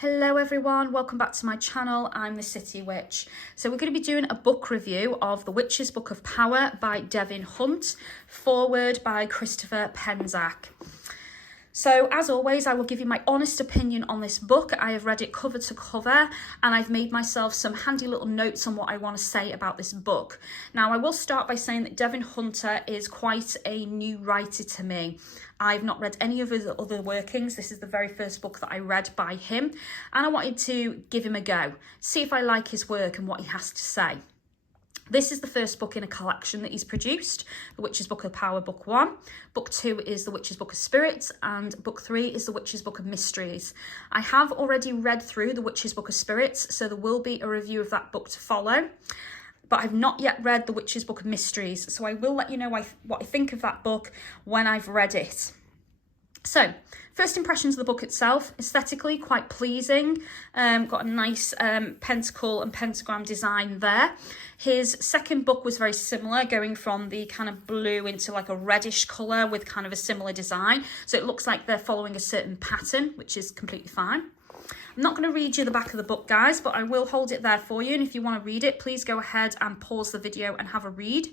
Hello everyone, welcome back to my channel. I'm the City Witch. So we're going to be doing a book review of The Witch's Book of Power by Devin Hunt, foreword by Christopher Penczak. So as always, I will give you my honest opinion on this book. I have read it cover to cover and I've made myself some handy little notes on what I want to say about this book. Now I will start by saying that Devin Hunter is quite a new writer to me. I've not read any of his other workings. This is the very first book that I read by him and I wanted to give him a go, see if I like his work and what he has to say. This is the first book in a collection that he's produced, The Witch's Book of Power, Book 1. Book 2 is The Witch's Book of Spirits, and Book 3 is The Witch's Book of Mysteries. I have already read through The Witch's Book of Spirits, so there will be a review of that book to follow. But I've not yet read The Witch's Book of Mysteries, so I will let you know what I think of that book when I've read it. So, first impressions of the book itself, aesthetically quite pleasing, got a nice pentacle and pentagram design there. His second book was very similar, going from the kind of blue into like a reddish colour with kind of a similar design. So it looks like they're following a certain pattern, which is completely fine. I'm not going to read you the back of the book, guys, but I will hold it there for you. And if you want to read it, please go ahead and pause the video and have a read.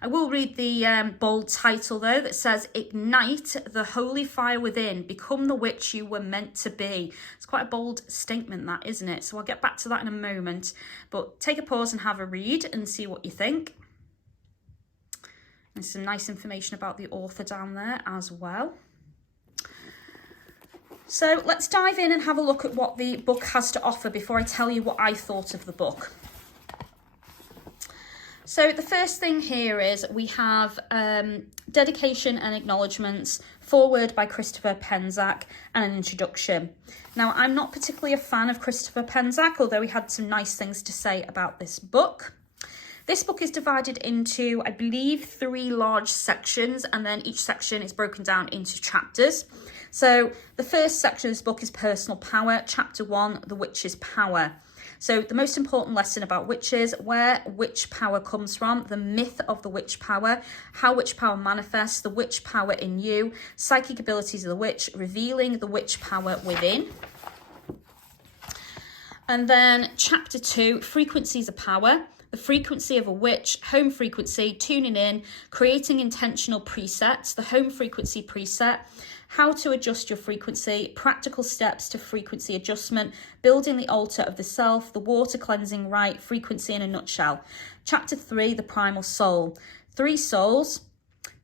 I will read the bold title, though, that says, "Ignite the holy fire within. Become the witch you were meant to be." It's quite a bold statement, that, isn't it? So I'll get back to that in a moment. But take a pause and have a read and see what you think. There's some nice information about the author down there as well. So let's dive in and have a look at what the book has to offer before I tell you what I thought of the book. So the first thing here is we have dedication and acknowledgements, foreword by Christopher Penczak, and an introduction. Now, I'm not particularly a fan of Christopher Penczak, although he had some nice things to say about this book. This book is divided into, I believe, 3 large sections, and then each section is broken down into chapters. So the first section of this book is Personal Power, Chapter 1, The Witch's Power. So the most important lesson about witches, where witch power comes from, the myth of the witch power, how witch power manifests, the witch power in you, psychic abilities of the witch, revealing the witch power within. And then Chapter 2, Frequencies of Power. The frequency of a witch, home frequency, tuning in, creating intentional presets, the home frequency preset, how to adjust your frequency, practical steps to frequency adjustment, building the altar of the self, the water cleansing rite, frequency in a nutshell. Chapter 3, the primal soul. 3 souls.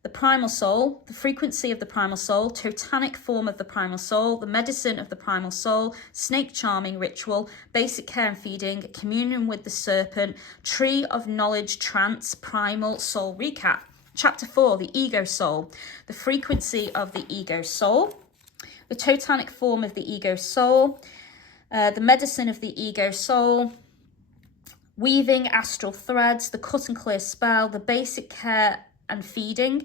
The primal soul, the frequency of the primal soul, totemic form of the primal soul, the medicine of the primal soul, snake charming ritual, basic care and feeding, communion with the serpent, tree of knowledge trance, primal soul recap. Chapter 4, the ego soul, the frequency of the ego soul, the totemic form of the ego soul, the medicine of the ego soul, weaving astral threads, the cut and clear spell, the basic care and feeding,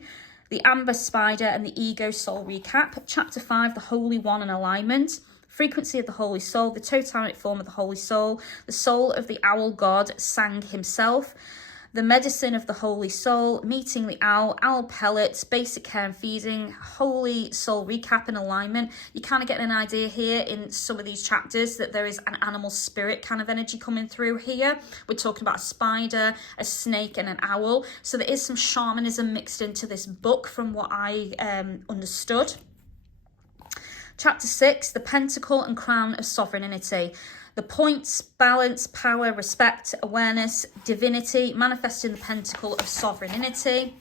the amber spider and the ego soul recap. Chapter 5, the holy one and alignment, frequency of the holy soul, the totemic form of the holy soul, the soul of the owl god Sang himself, the medicine of the holy soul, meeting the owl pellets, basic care and feeding, holy soul recap and alignment. You kind of get an idea here in some of these chapters that there is an animal spirit kind of energy coming through here. We're talking about a spider, a snake and an owl. So there is some shamanism mixed into this book from what I understood. Chapter 6, the pentacle and crown of sovereignty. The points, balance, power, respect, awareness, divinity, manifesting the pentacle of sovereignty,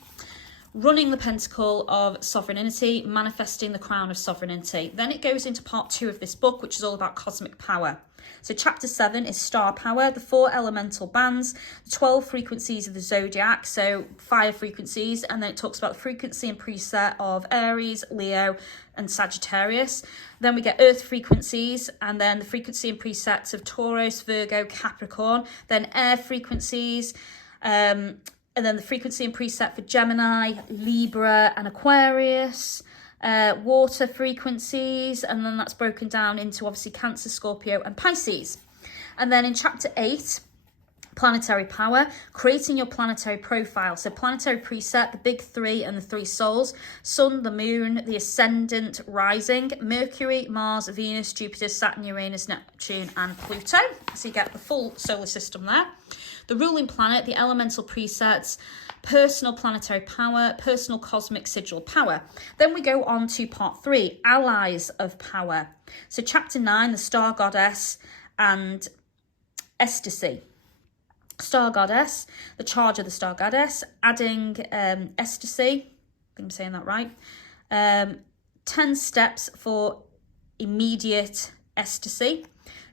running the pentacle of sovereignty, manifesting the crown of sovereignty. Then it goes into part 2 of this book, which is all about cosmic power. So chapter 7 is star power, the 4 elemental bands, the 12 frequencies of the zodiac, so fire frequencies, and then it talks about the frequency and preset of Aries, Leo, and Sagittarius. Then we get earth frequencies, and then the frequency and presets of Taurus, Virgo, Capricorn, then air frequencies, and then the frequency and preset for Gemini, Libra, and Aquarius. Water frequencies, and then that's broken down into obviously Cancer, Scorpio, and Pisces. And then in chapter 8, Planetary power, creating your planetary profile. So planetary preset, the big three and the three souls: Sun, the Moon, the Ascendant, Rising, Mercury, Mars, Venus, Jupiter, Saturn, Uranus, Neptune, and Pluto. So you get the full solar system there. The ruling planet, the elemental presets, personal planetary power, personal cosmic sigil power. Then we go on to part 3, allies of power. So chapter 9, the star goddess and ecstasy. Star goddess, the charge of the star goddess, adding ecstasy, I think I'm saying that right, 10 steps for immediate ecstasy,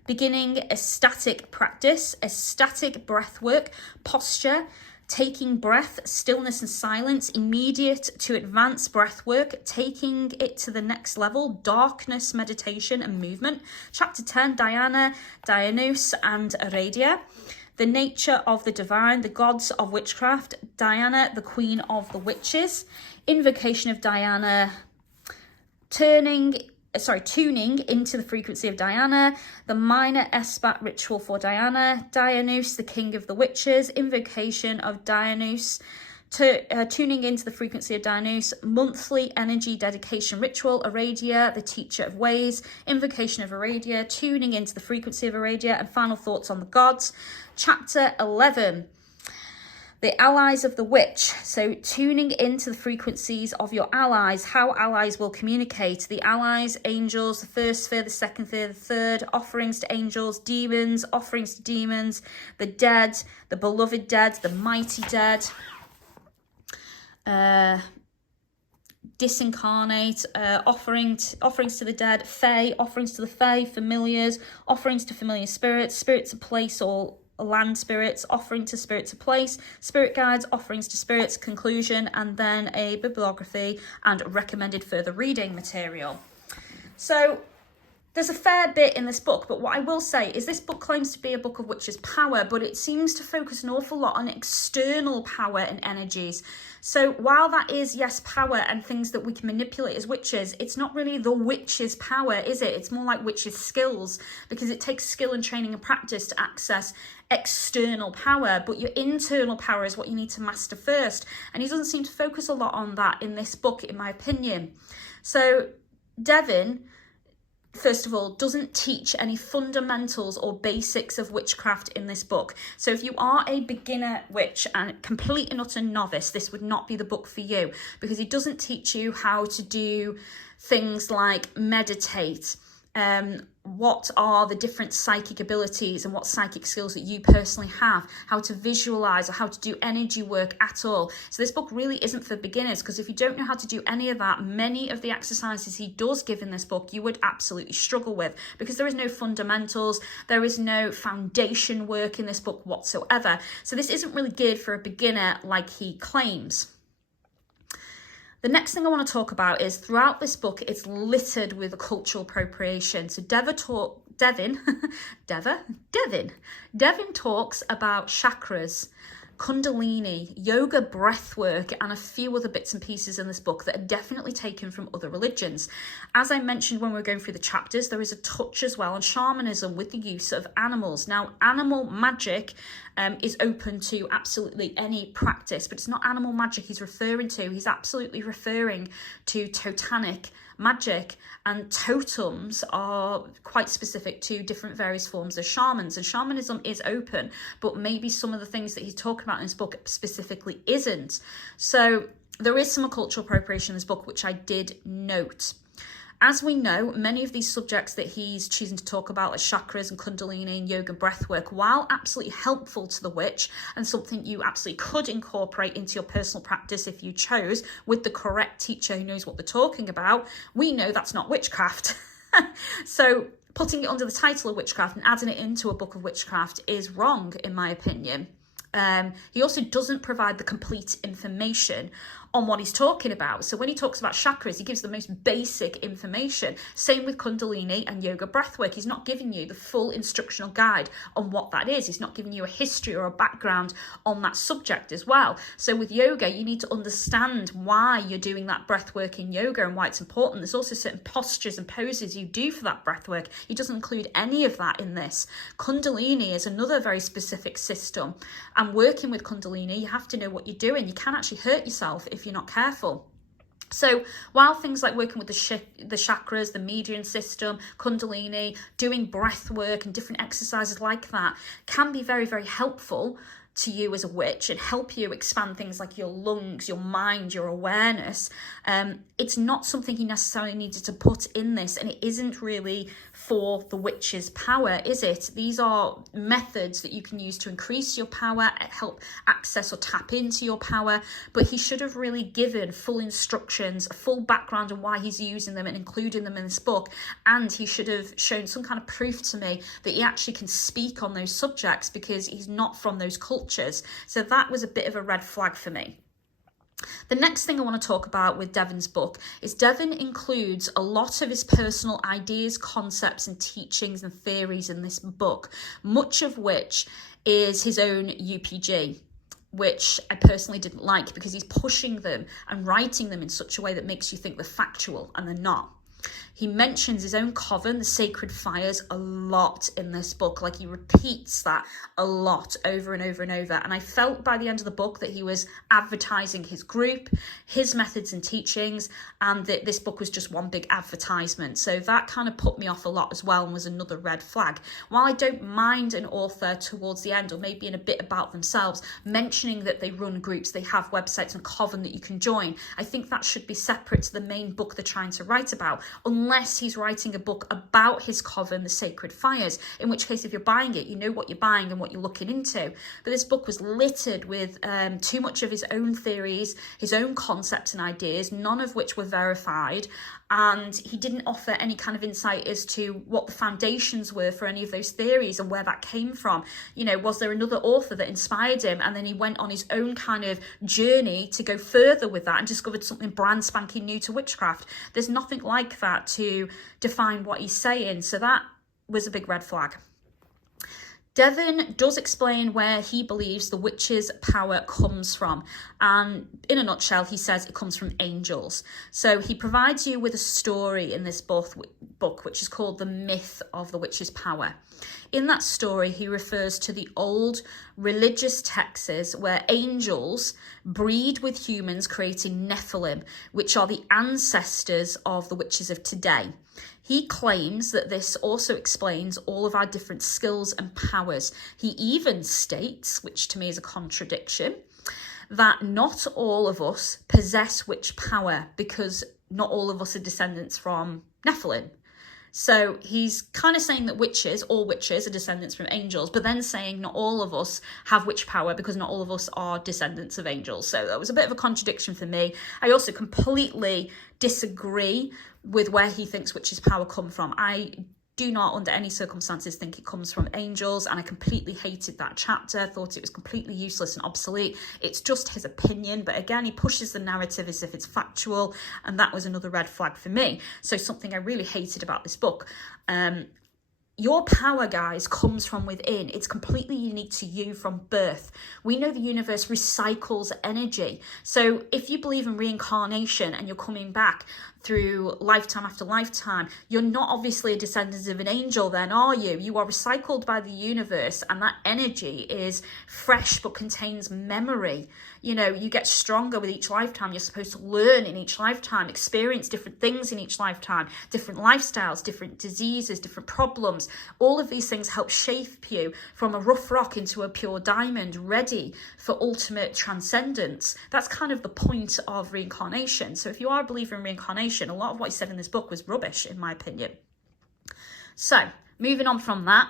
beginning ecstatic practice, ecstatic breath work, posture, taking breath, stillness and silence, immediate to advanced breath work, taking it to the next level, darkness, meditation and movement. Chapter 10, Diana, Dionysus and Aradia. The nature of the divine, the gods of witchcraft, Diana, the queen of the witches, invocation of Diana, tuning into the frequency of Diana, the minor esbat ritual for Diana, Dionysus, the king of the witches, invocation of Dionysus, tuning into the frequency of Dionysus, monthly energy dedication ritual, Aradia, the teacher of ways, invocation of Aradia, tuning into the frequency of Aradia, and final thoughts on the gods. Chapter 11, the allies of the witch. So tuning into the frequencies of your allies, how allies will communicate. The allies, angels, the first sphere, the second sphere, the third, offerings to angels, demons, offerings to demons, the dead, the beloved dead, the mighty dead, disincarnate, offerings to the dead, fae, offerings to the fae, familiars, offerings to familiar spirits, spirits of place or land spirits, offering to spirits of place, spirit guides, offerings to spirits, conclusion, and then a bibliography and recommended further reading material. So there's a fair bit in this book, but what I will say is this book claims to be a book of witches' power, but it seems to focus an awful lot on external power and energies. So while that is, yes, power and things that we can manipulate as witches, it's not really the witch's power, is it? It's more like witches' skills, because it takes skill and training and practice to access external power, but your internal power is what you need to master first. And he doesn't seem to focus a lot on that in this book, in my opinion. So Devin, first of all, doesn't teach any fundamentals or basics of witchcraft in this book. So if you are a beginner witch and complete and utter novice, this would not be the book for you, because he doesn't teach you how to do things like meditate, what are the different psychic abilities and what psychic skills that you personally have, how to visualize or how to do energy work at all. So this book really isn't for beginners, because if you don't know how to do any of that, many of the exercises he does give in this book you would absolutely struggle with, because there is no fundamentals, there is no foundation work in this book whatsoever. So this isn't really geared for a beginner like he claims. The next thing I want to talk about is throughout this book, it's littered with cultural appropriation. So Devin talks about chakras, Kundalini, yoga, breathwork, and a few other bits and pieces in this book that are definitely taken from other religions. As I mentioned when we were going through the chapters, there is a touch as well on shamanism with the use of animals. Now, animal magic is open to absolutely any practice, but it's not animal magic he's referring to. He's absolutely referring to totemic magic, and totems are quite specific to different various forms of shamans, and shamanism is open, but maybe some of the things that he's talking about in his book specifically isn't. So there is some cultural appropriation in this book, which I did note. As we know, many of these subjects that he's choosing to talk about, like chakras and Kundalini and yoga and breathwork, while absolutely helpful to the witch and something you absolutely could incorporate into your personal practice if you chose with the correct teacher who knows what they're talking about, we know that's not witchcraft. So putting it under the title of witchcraft and adding it into a book of witchcraft is wrong, in my opinion. He also doesn't provide the complete information on what he's talking about. So when he talks about chakras, he gives the most basic information. Same with Kundalini and yoga breathwork. He's not giving you the full instructional guide on what that is. He's not giving you a history or a background on that subject as well. So with yoga, you need to understand why you're doing that breathwork in yoga and why it's important. There's also certain postures and poses you do for that breathwork. He doesn't include any of that in this. Kundalini is another very specific system. And working with Kundalini, you have to know what you're doing. You can actually hurt yourself if you're not careful. So while things like working with the chakras, the median system, Kundalini, doing breath work and different exercises like that can be very, very helpful to you as a witch and help you expand things like your lungs, your mind, your awareness, it's not something he necessarily needed to put in this, and it isn't really for the witch's power, is it? These are methods that you can use to increase your power, help access or tap into your power, but he should have really given full instructions, a full background on why he's using them and including them in this book, and he should have shown some kind of proof to me that he actually can speak on those subjects, because he's not from those cultures. So that was a bit of a red flag for me. The next thing I want to talk about with Devon's book is Devon includes a lot of his personal ideas, concepts and teachings and theories in this book, much of which is his own UPG, which I personally didn't like, because he's pushing them and writing them in such a way that makes you think they're factual and they're not. He mentions his own coven, the sacred fires, a lot in this book. Like, he repeats that a lot over and over and over. And I felt by the end of the book that he was advertising his group, his methods and teachings, and that this book was just one big advertisement. So that kind of put me off a lot as well, and was another red flag. While I don't mind an author towards the end, or maybe in a bit about themselves, mentioning that they run groups, they have websites and coven that you can join, I think that should be separate to the main book they're trying to write about, unless he's writing a book about his coven, the Sacred Fires, in which case if you're buying it, you know what you're buying and what you're looking into. But this book was littered with too much of his own theories, his own concepts and ideas, none of which were verified, and he didn't offer any kind of insight as to what the foundations were for any of those theories and where that came from. You know, was there another author that inspired him, and then he went on his own kind of journey to go further with that and discovered something brand spanking new to witchcraft? There's nothing like that to define what he's saying, so that was a big red flag. Devon does explain where he believes the witch's power comes from, and in a nutshell he says it comes from angels. So he provides you with a story in this book which is called The Myth of the Witch's Power. In that story he refers to the old religious texts where angels breed with humans, creating Nephilim, which are the ancestors of the witches of today. He claims that this also explains all of our different skills and powers. He even states, which to me is a contradiction, that not all of us possess witch power, because not all of us are descendants from Nephilim. So he's kind of saying that all witches are descendants from angels, but then saying not all of us have witch power because not all of us are descendants of angels. So that was a bit of a contradiction for me. I also completely disagree with where he thinks witches' power come from. I do not under any circumstances think it comes from angels, and I completely hated that chapter, thought it was completely useless and obsolete. It's just his opinion, but again, he pushes the narrative as if it's factual, and that was another red flag for me. So something I really hated about this book. Your power, guys, comes from within. It's completely unique to you from birth. We know the universe recycles energy. So if you believe in reincarnation and you're coming back through lifetime after lifetime, you're not obviously a descendant of an angel then, are you? You are recycled by the universe, and that energy is fresh but contains memory. You know, you get stronger with each lifetime. You're supposed to learn in each lifetime, experience different things in each lifetime, different lifestyles, different diseases, different problems. All of these things help shape you from a rough rock into a pure diamond, ready for ultimate transcendence. That's kind of the point of reincarnation. So if you are a believer in reincarnation, a lot of what he said in this book was rubbish, in my opinion. So, moving on from that,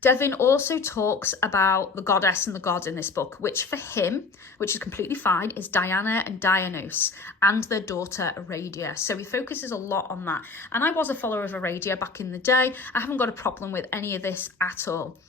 Devon also talks about the goddess and the god in this book, which for him, which is completely fine, is Diana and Dionysus and their daughter Aradia. So he focuses a lot on that. And I was a follower of Aradia back in the day. I haven't got a problem with any of this at all.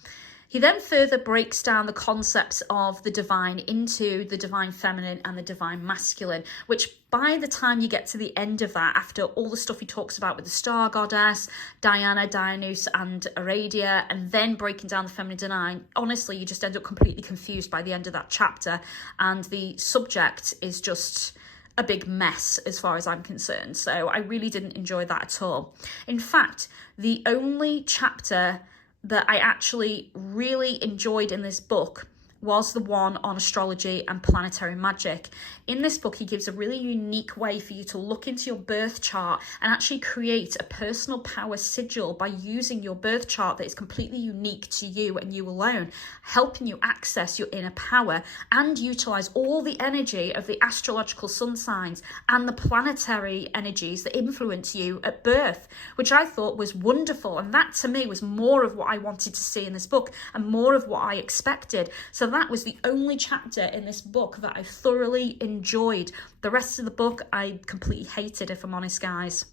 He then further breaks down the concepts of the divine into the divine feminine and the divine masculine, which by the time you get to the end of that, after all the stuff he talks about with the star goddess, Diana, Dionysus and Aradia, and then breaking down the feminine divine, honestly, you just end up completely confused by the end of that chapter. And the subject is just a big mess as far as I'm concerned. So I really didn't enjoy that at all. In fact, the only chapter that I actually really enjoyed in this book was the one on astrology and planetary magic. In this book, he gives a really unique way for you to look into your birth chart and actually create a personal power sigil by using your birth chart that is completely unique to you and you alone, helping you access your inner power and utilize all the energy of the astrological sun signs and the planetary energies that influence you at birth, which I thought was wonderful. And that to me was more of what I wanted to see in this book and more of what I expected. So that was the only chapter in this book that I thoroughly enjoyed. The rest of the book I completely hated, if I'm honest, guys.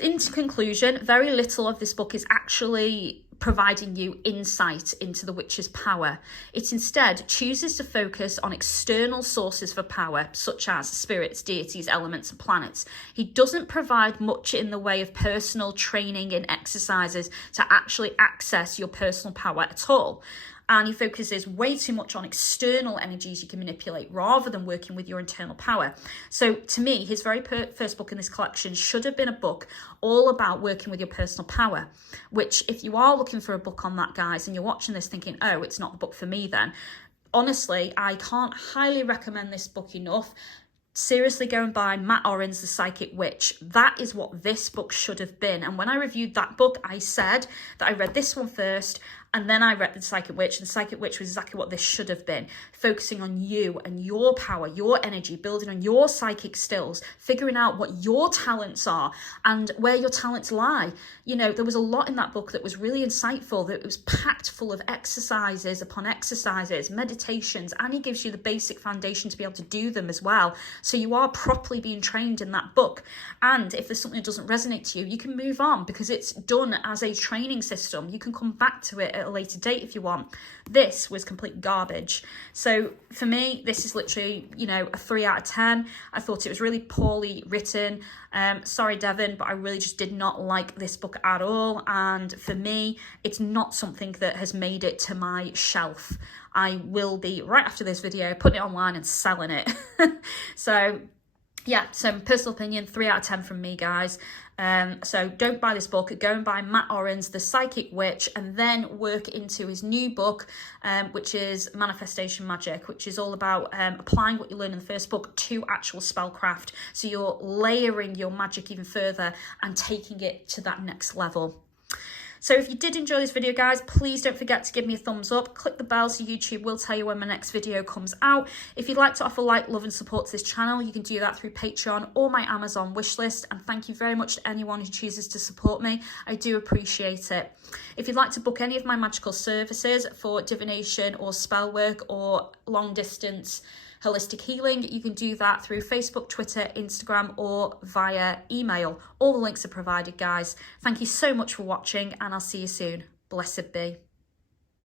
In conclusion, very little of this book is actually providing you insight into the witch's power. It instead chooses to focus on external sources for power, such as spirits, deities, elements, and planets. He doesn't provide much in the way of personal training and exercises to actually access your personal power at all. And he focuses way too much on external energies you can manipulate rather than working with your internal power. So to me, his very first book in this collection should have been a book all about working with your personal power, which if you are looking for a book on that, guys, and you're watching this thinking, oh, it's not the book for me then, honestly, I can't highly recommend this book enough. Seriously, go and buy Matt Oren's The Psychic Witch. That is what this book should have been. And when I reviewed that book, I said that I read this one first and then I read The Psychic Witch. And The Psychic Witch was exactly what this should have been. Focusing on you and your power, your energy, building on your psychic skills, figuring out what your talents are and where your talents lie. You know, there was a lot in that book that was really insightful, that it was packed full of exercises upon exercises, meditations, and he gives you the basic foundation to be able to do them as well. So you are properly being trained in that book. And if there's something that doesn't resonate to you, you can move on because it's done as a training system. You can come back to it at a later date if you want. This was complete garbage. So for me, this is literally, you know, a 3 out of 10. I thought it was really poorly written. Sorry, Devon, but I really just did not like this book at all. And for me, it's not something that has made it to my shelf. I will be, right after this video, putting it online and selling it. So yeah, so personal opinion, 3 out of 10 from me, guys. So don't buy this book. Go and buy Matt Oren's The Psychic Witch and then work into his new book, which is Manifestation Magic, which is all about applying what you learn in the first book to actual spellcraft. So you're layering your magic even further and taking it to that next level. So if you did enjoy this video, guys, please don't forget to give me a thumbs up. Click the bell so YouTube will tell you when my next video comes out. If you'd like to offer like, love and support to this channel, you can do that through Patreon or my Amazon wishlist. And thank you very much to anyone who chooses to support me. I do appreciate it. If you'd like to book any of my magical services for divination or spell work or long distance holistic healing, you can do that through Facebook, Twitter, Instagram, or via email. All the links are provided, guys. Thank you so much for watching, and I'll see you soon. Blessed be.